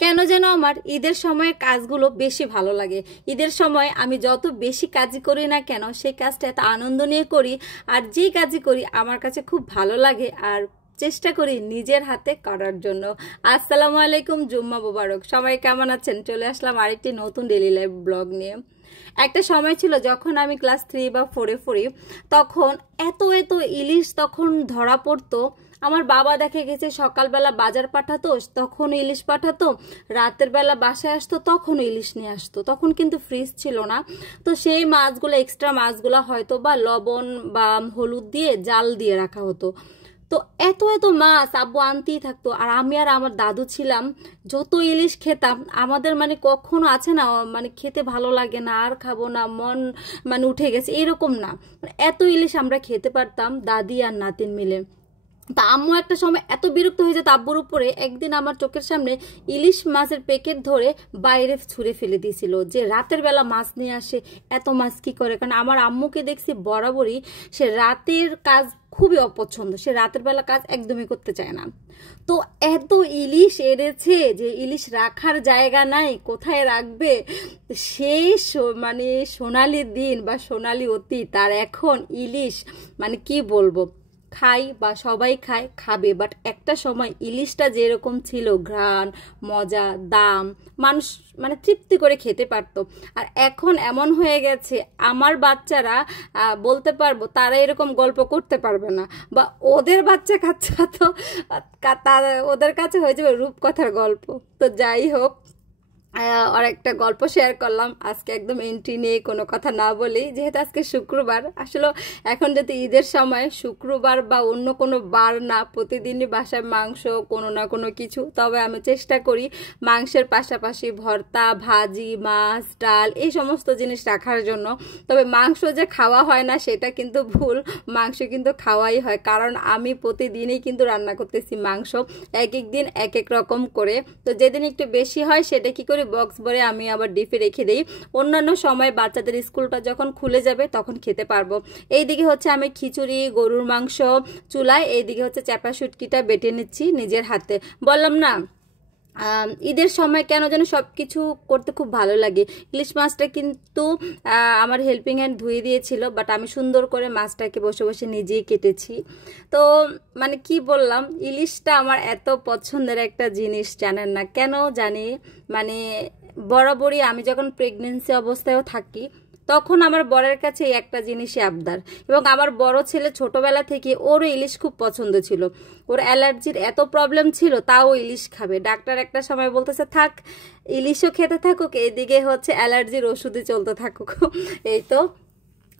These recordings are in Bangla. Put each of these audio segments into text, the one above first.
কেন যেন আমার ঈদের সময় কাজগুলো বেশি ভালো লাগে। ঈদের সময় আমি যত বেশি কাজই করি না কেন সেই কাজটা এত আনন্দ নিয়ে করি, আর যেই কাজই করি আমার কাছে খুব ভালো লাগে আর চেষ্টা করি নিজের হাতে করার জন্য। আসসালামু আলাইকুম, জুম্মা মোবারক। সবাই কেমন আছেন? চলে আসলাম আরেকটি নতুন ডেইলি লাইফ ব্লগ নিয়ে। একটা সময় ছিল যখন আমি ক্লাস 3 বা 4-এ পড়ি, তখন এত এত ইলিশ তখন ধরা পড়তো। আমার বাবা দেখে গেছে সকালবেলা বাজার পাঠাতো, তখন ইলিশ পাঠাতো, রাতের বেলা বাসায় আসতো, তখন ইলিশ নিয়ে আসতো। তখন কিন্তু ফ্রিজ ছিল না, তো সেই মাছগুলো এক্সট্রা মাছগুলো হয়তো বা লবণ বা হলুদ দিয়ে জাল দিয়ে রাখা হতো। তো এত এত মাছ আব্বু আনতেই থাকতো, আর আমি আর আমার দাদু ছিলাম, যত ইলিশ খেতাম আমাদের মানে কখনো আছে না মানে খেতে ভালো লাগে না, আর খাবো না, মন মানে উঠে গেছে এরকম না। এত ইলিশ আমরা খেতে পারতাম দাদি আর নাতিন মিলে। তা আম্মু একটা সময় এত বিরক্ত হয়ে যেত আব্বুর উপরে, একদিন আমার চোখের সামনে ইলিশ মাছের প্যাকেট ধরে বাইরে ছুঁড়ে ফেলে দিয়েছিল, যে রাতের বেলা মাছ নিয়ে আসে, এত মাছ কি করে। কারণ আমার আম্মুকে দেখছি বরাবরই সে রাতের কাজ খুবই অপছন্দ, সে রাতের বেলা কাজ একদমই করতে চায় না। তো এত ইলিশ এনেছে যে ইলিশ রাখার জায়গা নাই, কোথায় রাখবে। সেই মানে সোনালি দিন বা সোনালি অতীত, তার এখন ইলিশ মানে কি বলবো, খাই বা সবাই খায় খাবে, বাট একটা সময় ইলিশটা যেরকম ছিল, ঘ্রাণ, মজা, দাম, মানুষ মানে তৃপ্তি করে খেতে পারতো। আর এখন এমন হয়ে গেছে আমার বাচ্চারা বলতে পারবো তারা এরকম গল্প করতে পারবে না, বা ওদের বাচ্চা কাচ্চা তো ওদের কাছে হয়ে যাবে রূপকথার গল্প। তো যাই হোক, আর একটা গল্প শেয়ার করলাম আজকে, একদম এন্ট্রি নিয়ে কোনো কথা না বলেই, যেহেতু আজকে শুক্রবার। আসলে এখন যদি ঈদের সময় শুক্রবার বা অন্য কোনো বার না, প্রতিদিনই বাসায় মাংস কোনো না কোনো কিছু, তবে আমি চেষ্টা করি মাংসের পাশাপাশি ভর্তা, ভাজি, মাছ, ডাল এই সমস্ত জিনিস রাখার জন্য। তবে মাংস যে খাওয়া হয় না সেটা কিন্তু ভুল, মাংস কিন্তু খাওয়াই হয়, কারণ আমি প্রতিদিনই কিন্তু রান্না করতেছি মাংস, এক এক দিন এক এক রকম করে। তো যেদিন একটু বেশি হয় সেটা কি করে বক্স ভরে আমি আবার ডিপে রেখে দিই, অন্যান্য সময় বাচ্চাদের স্কুলটা যখন খুলে যাবে তখন খেতে পারবো। এইদিকে হচ্ছে আমি খিচুড়ি, গরুর মাংস চুলায়, এইদিকে হচ্ছে চ্যাপা শুটকিটা বেটে নিচ্ছি নিজের হাতে। বললাম না ঈদের সময় কেন যেন সব কিছু করতে খুব ভালো লাগে। ইলিশ মাছটা কিন্তু আমার হেল্পিং হ্যান্ড ধুয়ে দিয়েছিল, বাট আমি সুন্দর করে মাছটাকে বসে বসে নিজেই কেটেছি। তো মানে কি বললাম, ইলিশটা আমার এত পছন্দের একটা জিনিস, জানেন না কেন জানি, মানে বরাবরই আমি যখন প্রেগনেন্সি অবস্থায়ও থাকি তখন আমার বরের কাছে এই একটা জিনিসই আবদার। এবং আমার বড় ছেলে ছোটবেলা থেকে ওরও ইলিশ খুব পছন্দ ছিল, ওর অ্যালার্জির এত প্রবলেম ছিল তাও ইলিশ খাবে। ডাক্তার একটা সময় বলতেছে থাক ইলিশও খেতে থাকুক, এদিকে হচ্ছে অ্যালার্জির ওষুধই চলতে থাকুক। এই তো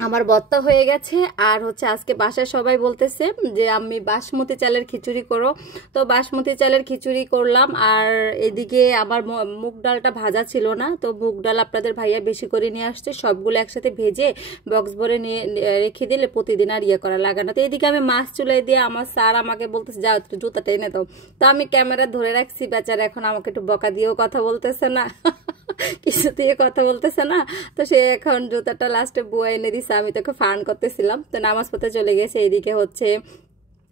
আমার বত্তা হয়ে গেছে। আর হচ্ছে আজকে বাসায় সবাই বলতেছে যে আমি বাসমতি চালের খিচুড়ি করো, তো বাসমতি চালের খিচুড়ি করলাম। আর এদিকে আমার মুগ ডালটা ভাজা ছিল না, তো মুগ ডাল আপনাদের ভাইয়া বেশি করে নিয়ে আসছে, সবগুলো একসাথে ভেজে বক্স ভরে নিয়ে রেখে দিলে প্রতিদিন আর ইয়ে করা লাগে না। তো এদিকে আমি মাছ চুলাই দিয়ে, আমার স্যার আমাকে বলতেছে যাও একটু জুতাটা এনে দাও, তো আমি ক্যামেরা ধরে রাখছি, বেচারা এখন আমাকে একটু বকা দিয়েও কথা বলতেছে না, কিছু দিয়ে কথা বলতেছে না। তো সে এখন জুতাটা লাস্টে বুয়া এনে দিছে, আমি তোকে ফান করতেছিলাম। তো নামাজ পড়তে চলে গেছে, এইদিকে হচ্ছে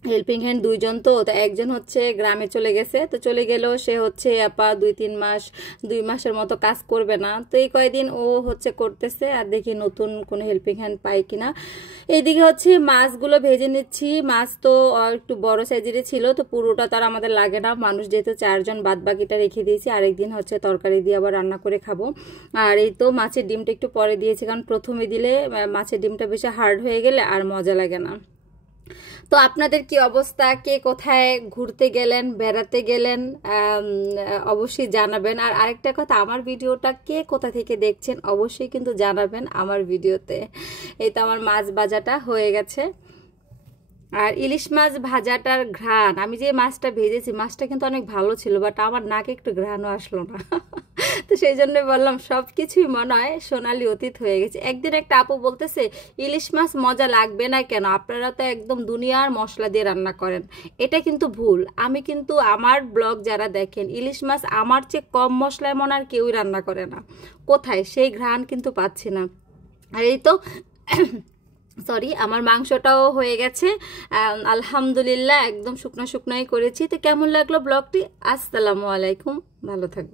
হেল্পিং হ্যান্ড দুইজন, তো একজন হচ্ছে গ্রামে চলে গেছে, তো চলে গেলেও সে হচ্ছে আপা 2 মাসের মতো কাজ করবে না। তো এই কয়েকদিন ও হচ্ছে করতেছে, আর দেখি নতুন কোনো হেল্পিং হ্যান্ড পাই কিনা। এইদিকে হচ্ছে মাছগুলো ভেজে নিচ্ছি। মাছ তো একটু বড় সাইজেরই ছিল, তো পুরোটা তার আমাদের লাগে না, মানুষ যেহেতু 4 জন, বাদ বাকিটা রেখে দিয়েছি, আরেকদিন হচ্ছে তরকারি দিয়ে আবার রান্না করে খাবো। আর এই তো মাছের ডিমটা একটু পরে দিয়েছি, কারণ প্রথমে দিলে মাছের ডিমটা বেশি হার্ড হয়ে গেলে আর মজা লাগে না। তো আপনাদের কি অবস্থা, কে কোথায় ঘুরতে গেলেন, বেড়াতে গেলেন, অবশ্যই জানাবেন। আর আরেকটা কথা, আমার ভিডিওটা কে কোথা থেকে দেখছেন অবশ্যই কিন্তু জানাবেন আমার ভিডিওতে। এই তো আমার মাছ ভাজাটা হয়ে গেছে। আর ইলিশ মাছ ভাজাটার ঘ্রাণ, আমি যে মাছটা ভেজেছি মাছটা কিন্তু অনেক ভালো ছিল, বাট আমার নাকে একটু ঘ্রাণও আসলো না। তো সেই জন্য বললাম সব কিছুই মনে হয় সোনালি অতীত হয়ে গেছে। একদিন একটা আপু বলতেছে ইলিশ মাছ মজা লাগবে না কেন, আপনারা তো একদম দুনিয়ার মশলা দিয়ে রান্না করেন। এটা কিন্তু ভুল। আমি কিন্তু আমার ব্লগ যারা দেখেন, ইলিশ মাছ আমার চেয়ে কম মশলায় মনে আর কেউই রান্না করে না। কোথায় সেই ঘ্রাণ কিন্তু পাচ্ছি না। আর এই তো সরি, আমার মাংসটাও হয়ে গেছে আলহামদুলিল্লাহ, একদম শুকনো শুকনোই করেছি। তো কেমন লাগলো ব্লগটি? আসসালামু আলাইকুম, ভালো থাকবেন।